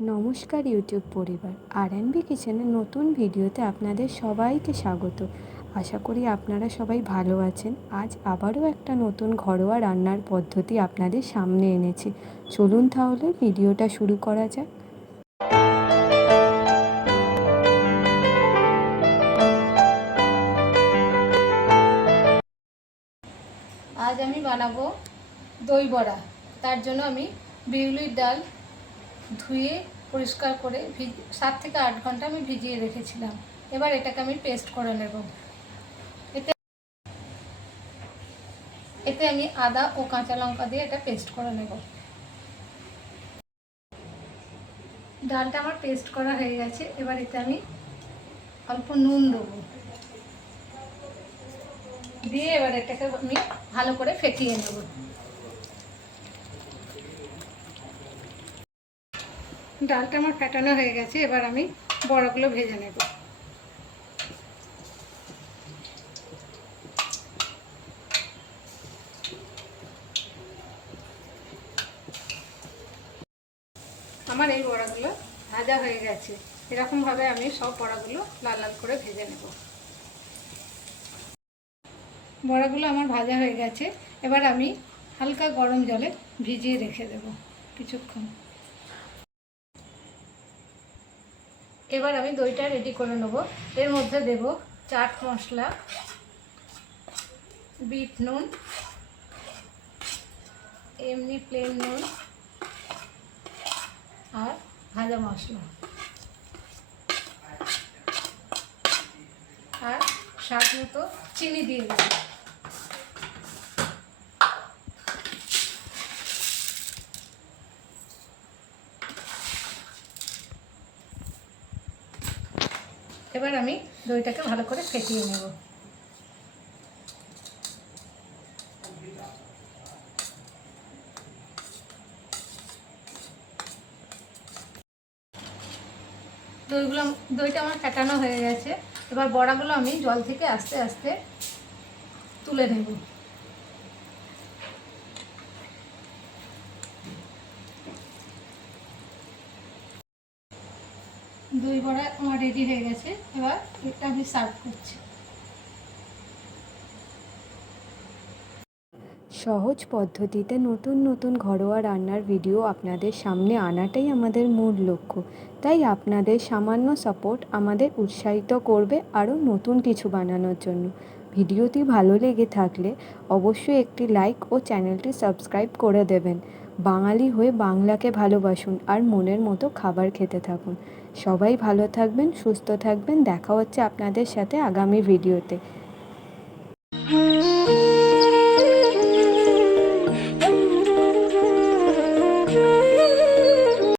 নমস্কার ইউটিউব পরিবার, আর&বি কিচেনের নতুন ভিডিওতে আপনাদের সবাইকে স্বাগত। আশা করি আপনারা সবাই ভালো আছেন। আজ আবারও একটা নতুন ঘরোয়া রান্নার পদ্ধতি আপনাদের সামনে এনেছি। চলুন তাহলে ভিডিওটা শুরু করা যাক। আজ আমি বানাবো দই বড়া। তার জন্য আমি বিউলির ডাল ধুয়ে পরিষ্কার করে 7 থেকে 8 ঘন্টা আমি ভিজিয়ে রেখেছিলাম। এবার এটাকে আমি পেস্ট করে নেব। এতে আমি আদা ও কাঁচা লঙ্কা দিয়ে এটা পেস্ট করে নেব। ডালটা আমার পেস্ট করা হয়ে গেছে। এবার এতে আমি অল্প নুন দেবো, দিয়ে এবার এটাকে আমি ভালো করে ফেটিয়ে নেব। ডালটা আমার ফেটানো হয়ে গেছে। এবার আমি বড়াগুলো ভেজে নেব। আমার এই বড়াগুলো ভাজা হয়ে গেছে। এরকমভাবে আমি সব বড়াগুলো লাল লাল করে ভেজে নেব। বড়াগুলো আমার ভাজা হয়ে গেছে। এবার আমি হালকা গরম জলে ভিজিয়ে রেখে দেব কিছুক্ষণ। এবার আমি দইটা রেডি করে নেব। এর মধ্যে দেব চাট মশলা, বিট নুন, এমনি প্লেন নুন আর ভাজা মশলা, আর স্বাদ মতো চিনি দিয়ে দেব। এবার আমি দইটাকে ভালো করে ফেটিয়ে নেব। দইটা আমার ফেটানো হয়ে গেছে। এবার বড়াগুলো আমি জল থেকে আস্তে আস্তে তুলে নেব। দই বড়া আমার রেডি হয়ে গেছে। এবার এটা আমি সার্ভ করছি। সহজ পদ্ধতিতে নতুন নতুন ঘরোয়া রান্নার ভিডিও আপনাদের সামনে আনাটাই আমাদের মূল লক্ষ্য। তাই আপনাদের সামান্য সাপোর্ট আমাদের উৎসাহিত করবে আরও নতুন কিছু বানানোর জন্য। ভিডিওটি ভালো লেগে থাকলে অবশ্যই একটি লাইক ও চ্যানেলটি সাবস্ক্রাইব করে দেবেন। বাঙালি হয়ে বাংলাকে ভালোবাসুন আর মনের মতো খাবার খেতে থাকুন। সবাই ভালো থাকবেন, সুস্থ থাকবেন। দেখা হচ্ছে আপনাদের সাথে আগামী ভিডিওতে।